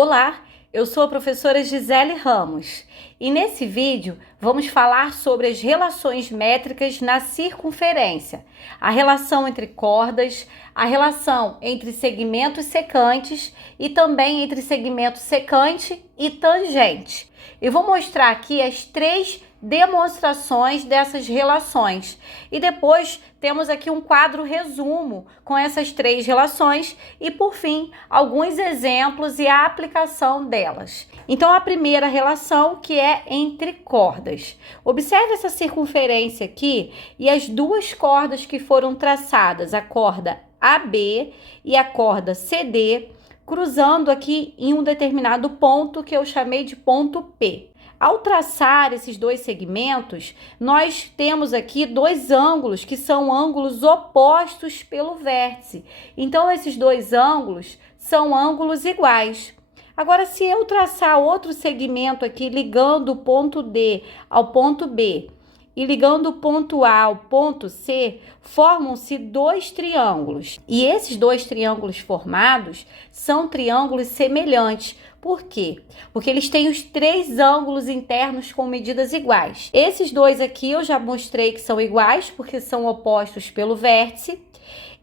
Olá, eu sou a professora Gisele Ramos e nesse vídeo vamos falar sobre as relações métricas na circunferência, a relação entre cordas, a relação entre segmentos secantes e também entre segmento secante e tangente. Eu vou mostrar aqui as três demonstrações dessas relações e depois temos aqui um quadro resumo com essas três relações e por fim alguns exemplos e a aplicação delas. Então a primeira relação que é entre cordas. Observe essa circunferência aqui e as duas cordas que foram traçadas, a corda AB e a corda CD, cruzando aqui em um determinado ponto que eu chamei de ponto P. Ao traçar esses dois segmentos, nós temos aqui dois ângulos que são ângulos opostos pelo vértice. Então, esses dois ângulos são ângulos iguais. Agora, se eu traçar outro segmento aqui, ligando o ponto D ao ponto B e ligando o ponto A ao ponto C, formam-se dois triângulos. E esses dois triângulos formados são triângulos semelhantes. Por quê? Porque eles têm os três ângulos internos com medidas iguais. Esses dois aqui eu já mostrei que são iguais, porque são opostos pelo vértice.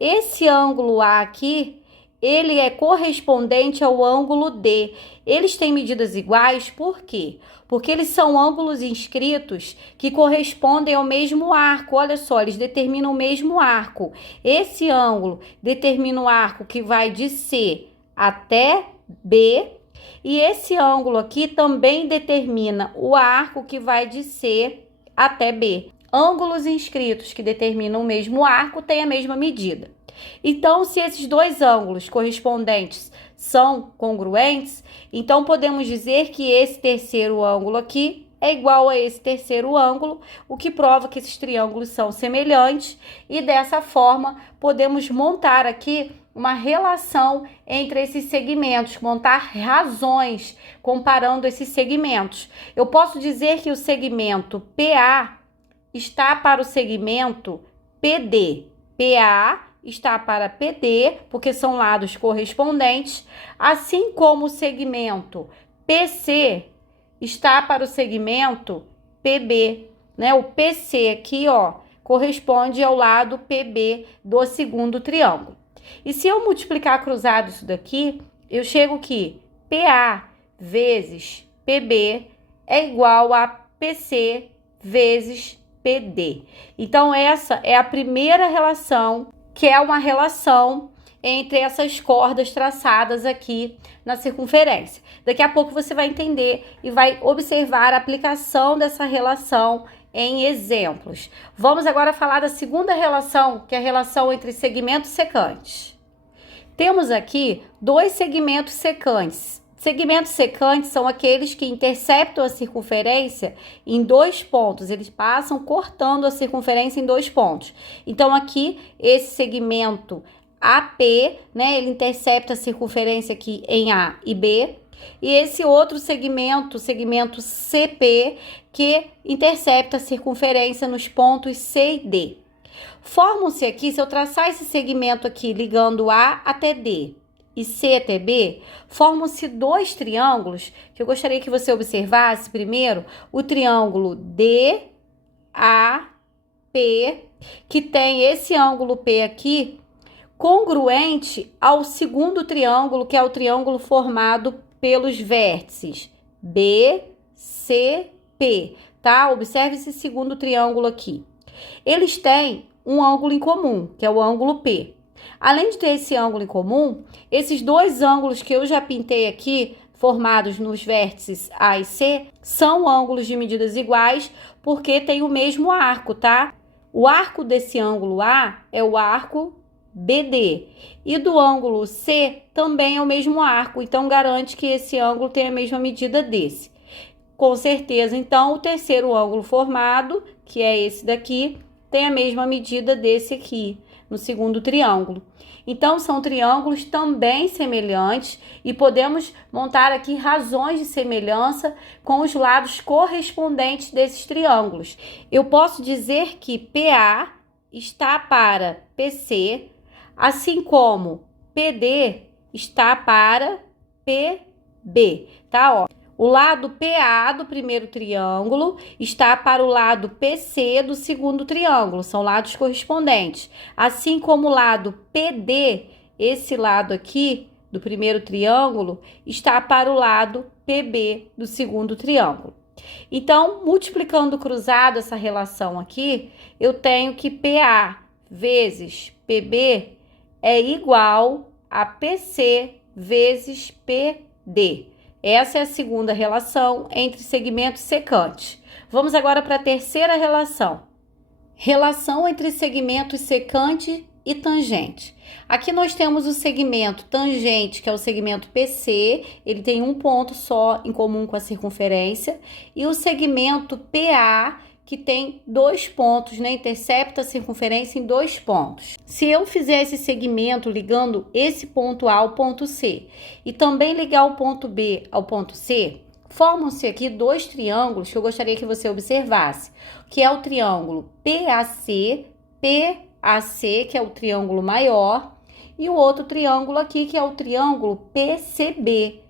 Esse ângulo A aqui, ele é correspondente ao ângulo D. Eles têm medidas iguais, por quê? Porque eles são ângulos inscritos que correspondem ao mesmo arco. Olha só, eles determinam o mesmo arco. Esse ângulo determina o arco que vai de C até B. E esse ângulo aqui também determina o arco que vai de C até B. Ângulos inscritos que determinam o mesmo arco têm a mesma medida. Então, se esses dois ângulos correspondentes são congruentes, então podemos dizer que esse terceiro ângulo aqui é igual a esse terceiro ângulo, o que prova que esses triângulos são semelhantes e dessa forma podemos montar aqui uma relação entre esses segmentos, montar razões comparando esses segmentos. Eu posso dizer que o segmento PA está para o segmento PD. PA está para PD, porque são lados correspondentes, assim como o segmento PC está para o segmento PB, né? O PC aqui, ó, corresponde ao lado PB do segundo triângulo. E se eu multiplicar cruzado isso daqui, eu chego que PA vezes PB é igual a PC vezes PD. Então, essa é a primeira relação, que é uma relação entre essas cordas traçadas aqui na circunferência. Daqui a pouco você vai entender e vai observar a aplicação dessa relação em exemplos. Vamos agora falar da segunda relação, que é a relação entre segmentos secantes. Temos aqui dois segmentos secantes. Segmentos secantes são aqueles que interceptam a circunferência em dois pontos. Eles passam cortando a circunferência em dois pontos. Então, aqui, esse segmento AP, né, ele intercepta a circunferência aqui em A e B. E esse outro segmento, segmento CP, que intercepta a circunferência nos pontos C e D. Formam-se aqui, se eu traçar esse segmento aqui ligando A até D e C até B, formam-se dois triângulos que eu gostaria que você observasse primeiro, o triângulo DAP, que tem esse ângulo P aqui, congruente ao segundo triângulo, que é o triângulo formado pelos vértices BCP, tá? Observe esse segundo triângulo aqui. Eles têm um ângulo em comum, que é o ângulo P. Além de ter esse ângulo em comum, esses dois ângulos que eu já pintei aqui, formados nos vértices A e C, são ângulos de medidas iguais, porque tem o mesmo arco, tá? O arco desse ângulo A é o arco BD. E do ângulo C também é o mesmo arco, então garante que esse ângulo tem a mesma medida desse. Com certeza, então, o terceiro ângulo formado, que é esse daqui, tem a mesma medida desse aqui, no segundo triângulo. Então, são triângulos também semelhantes e podemos montar aqui razões de semelhança com os lados correspondentes desses triângulos. Eu posso dizer que PA está para PC, assim como PD está para PD. B, tá? Ó, o lado PA do primeiro triângulo está para o lado PC do segundo triângulo, são lados correspondentes. Assim como o lado PD, esse lado aqui do primeiro triângulo, está para o lado PB do segundo triângulo. Então, multiplicando cruzado essa relação aqui, eu tenho que PA vezes PB é igual a PC vezes PD. Essa é a segunda relação entre segmentos secantes. Vamos agora para a terceira relação. Relação entre segmentos secante e tangente. Aqui nós temos o segmento tangente, que é o segmento PC, ele tem um ponto só em comum com a circunferência, e o segmento PA, que tem 2 pontos, né? Intercepta a circunferência em 2 pontos. Se eu fizer esse segmento ligando esse ponto A ao ponto C e também ligar o ponto B ao ponto C, formam-se aqui 2 triângulos que eu gostaria que você observasse, que é o triângulo PAC, que é o triângulo maior, e o outro triângulo aqui, que é o triângulo PCB.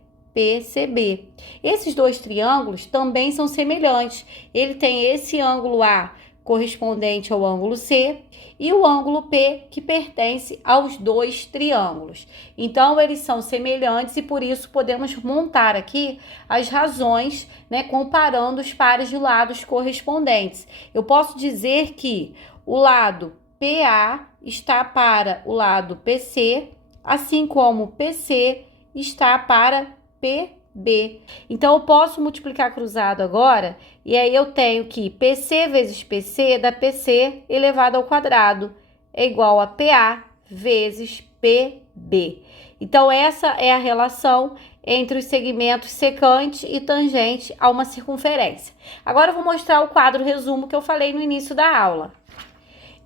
Esses 2 triângulos também são semelhantes. Ele tem esse ângulo A correspondente ao ângulo C e o ângulo P que pertence aos 2 triângulos. Então, eles são semelhantes e por isso podemos montar aqui as razões, né, comparando os pares de lados correspondentes. Eu posso dizer que o lado PA está para o lado PC, assim como PC está para PB. Então, eu posso multiplicar cruzado agora, e aí eu tenho que PC vezes PC dá PC elevado ao quadrado, é igual a PA vezes PB. Então, essa é a relação entre os segmentos secante e tangente a uma circunferência. Agora, eu vou mostrar o quadro resumo que eu falei no início da aula.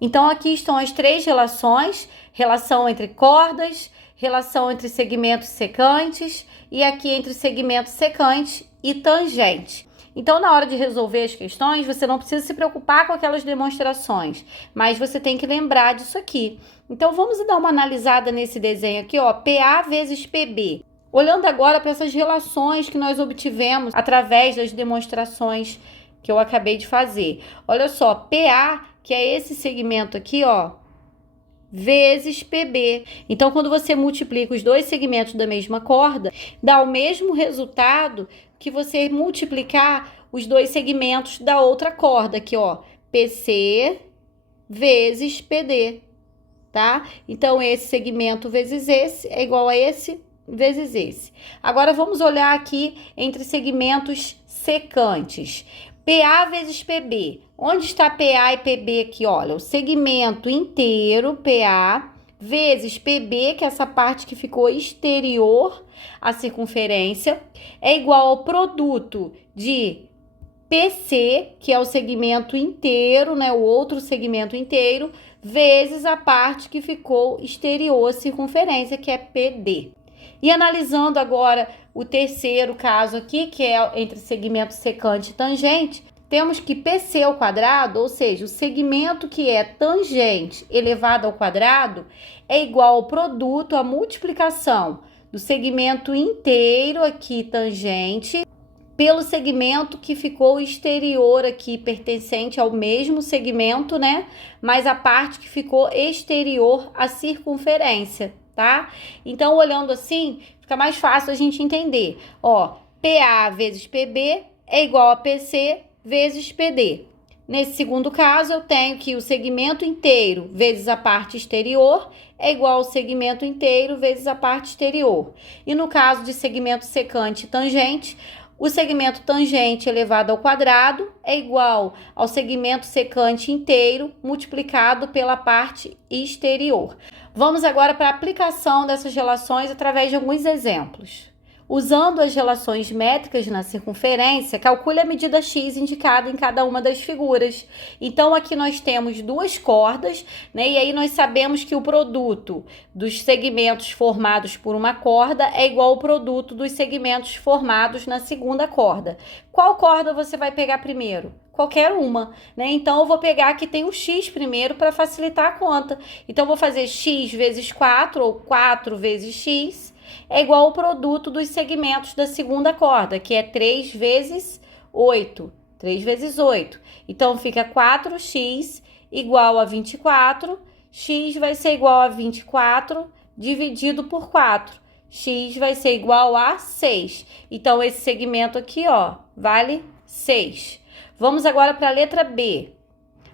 Então, aqui estão as 3 relações, relação entre cordas, relação entre segmentos secantes e aqui entre segmento secante e tangente. Então, na hora de resolver as questões, você não precisa se preocupar com aquelas demonstrações, mas você tem que lembrar disso aqui. Então, vamos dar uma analisada nesse desenho aqui, ó, PA vezes PB. Olhando agora para essas relações que nós obtivemos através das demonstrações que eu acabei de fazer. Olha só, PA, que é esse segmento aqui, ó, vezes PB. Então, quando você multiplica os 2 segmentos da mesma corda, dá o mesmo resultado que você multiplicar os 2 segmentos da outra corda aqui, ó, PC vezes PD, tá? Então, esse segmento vezes esse é igual a esse vezes esse. Agora, vamos olhar aqui entre segmentos secantes. PA vezes PB. Onde está PA e PB aqui? Olha, o segmento inteiro, PA, vezes PB, que é essa parte que ficou exterior à circunferência, é igual ao produto de PC, que é o segmento inteiro, né? O outro segmento inteiro, vezes a parte que ficou exterior à circunferência, que é PD. E analisando agora o terceiro caso aqui, que é entre segmento secante e tangente, temos que PC ao quadrado, ou seja, o segmento que é tangente elevado ao quadrado, é igual ao produto, a multiplicação do segmento inteiro aqui tangente, pelo segmento que ficou exterior aqui, pertencente ao mesmo segmento, né? Mas a parte que ficou exterior à circunferência, tá? Então, olhando assim, fica mais fácil a gente entender. Ó, PA vezes PB é igual a PC vezes PD. Nesse segundo caso, eu tenho que o segmento inteiro vezes a parte exterior é igual ao segmento inteiro vezes a parte exterior. E no caso de segmento secante e tangente, o segmento tangente elevado ao quadrado é igual ao segmento secante inteiro multiplicado pela parte exterior. Vamos agora para a aplicação dessas relações através de alguns exemplos. Usando as relações métricas na circunferência, calcule a medida x indicada em cada uma das figuras. Então, aqui nós temos 2 cordas, né? E aí nós sabemos que o produto dos segmentos formados por uma corda é igual ao produto dos segmentos formados na segunda corda. Qual corda você vai pegar primeiro? qualquer uma, né? Então, eu vou pegar aqui, tem o x primeiro para facilitar a conta. Então, eu vou fazer x vezes 4, ou 4 vezes x, é igual ao produto dos segmentos da segunda corda, que é 3 vezes 8. 3 vezes 8. Então, fica 4x igual a 24. X vai ser igual a 24 dividido por 4. X vai ser igual a 6. Então, esse segmento aqui, ó, vale 6. Vamos agora para a letra B.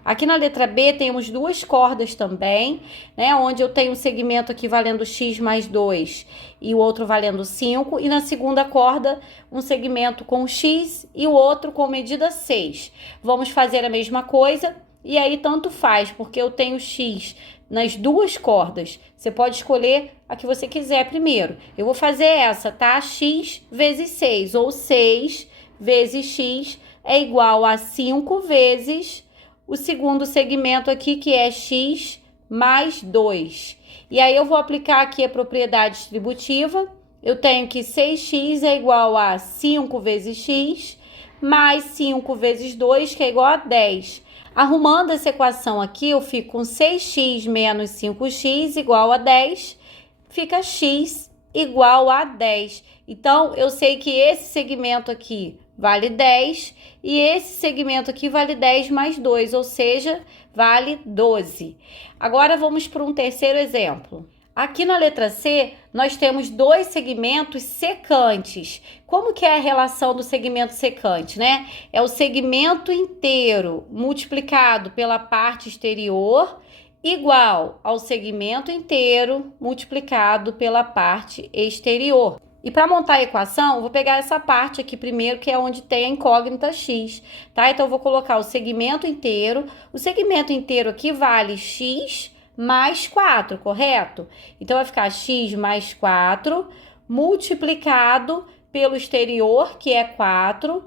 Aqui na letra B temos duas cordas também, né? Onde eu tenho um segmento aqui valendo x mais 2 e o outro valendo 5. E na segunda corda, um segmento com x e o outro com medida 6. Vamos fazer a mesma coisa e aí tanto faz, porque eu tenho x nas duas cordas. Você pode escolher a que você quiser primeiro. Eu vou fazer essa, tá? X vezes 6, ou 6 vezes x é igual a 5 vezes o segundo segmento aqui, que é x mais 2. E aí eu vou aplicar aqui a propriedade distributiva. Eu tenho que 6x é igual a 5 vezes x, mais 5 vezes 2, que é igual a 10. Arrumando essa equação aqui, eu fico com 6x menos 5x igual a 10. Fica x igual a 10. Então, eu sei que esse segmento aqui vale 10 e esse segmento aqui vale 10 mais 2, ou seja, vale 12. Agora, vamos para um terceiro exemplo. Aqui na letra C, nós temos dois segmentos secantes. Como que é a relação do segmento secante, né? É o segmento inteiro multiplicado pela parte exterior igual ao segmento inteiro multiplicado pela parte exterior. E para montar a equação, eu vou pegar essa parte aqui primeiro, que é onde tem a incógnita x, tá? Então, eu vou colocar o segmento inteiro. O segmento inteiro aqui vale x mais 4, correto? Então, vai ficar x mais 4 multiplicado pelo exterior, que é 4.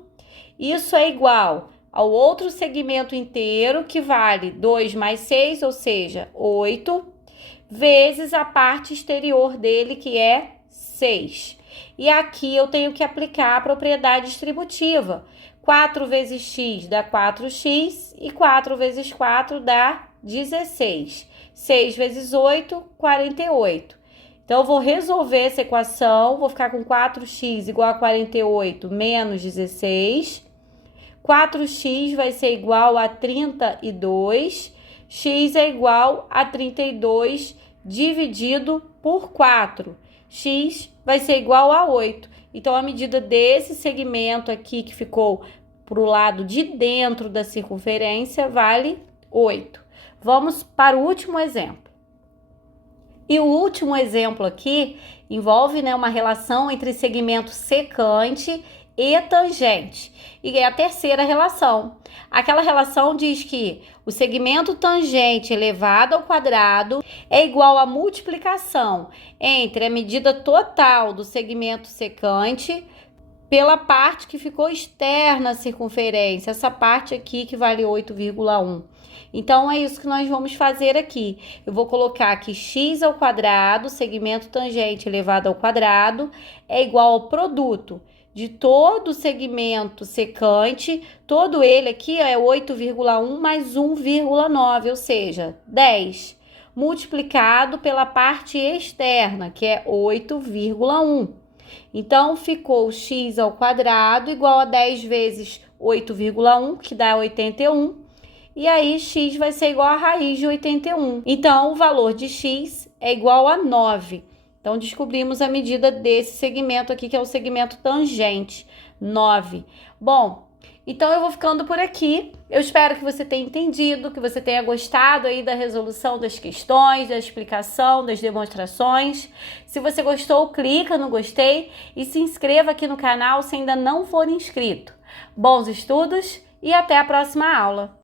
Isso é igual ao outro segmento inteiro, que vale 2 mais 6, ou seja, 8, vezes a parte exterior dele, que é 6. E aqui eu tenho que aplicar a propriedade distributiva. 4 vezes x dá 4x e 4 vezes 4 dá 16. 6 vezes 8, 48. Então, eu vou resolver essa equação. Vou ficar com 4x igual a 48 menos 16. 4x vai ser igual a 32. X é igual a 32 dividido por 4. X vai ser igual a 8. Então, a medida desse segmento aqui, que ficou para o lado de dentro da circunferência, vale 8. Vamos para o último exemplo. E o último exemplo aqui envolve, né, uma relação entre segmento secante e tangente. E é a terceira relação. Aquela relação diz que o segmento tangente elevado ao quadrado é igual à multiplicação entre a medida total do segmento secante pela parte que ficou externa à circunferência, essa parte aqui que vale 8,1. Então, é isso que nós vamos fazer aqui. Eu vou colocar aqui x ao quadrado, segmento tangente elevado ao quadrado, é igual ao produto de todo o segmento secante, todo ele aqui é 8,1 mais 1,9, ou seja, 10, multiplicado pela parte externa, que é 8,1. Então, ficou x ao quadrado igual a 10 vezes 8,1, que dá 81. E aí, x vai ser igual a raiz de 81. Então, o valor de x é igual a 9. Então, descobrimos a medida desse segmento aqui, que é o segmento tangente, 9. Bom, então eu vou ficando por aqui. Eu espero que você tenha entendido, que você tenha gostado aí da resolução das questões, da explicação, das demonstrações. Se você gostou, clica no gostei e se inscreva aqui no canal se ainda não for inscrito. Bons estudos e até a próxima aula!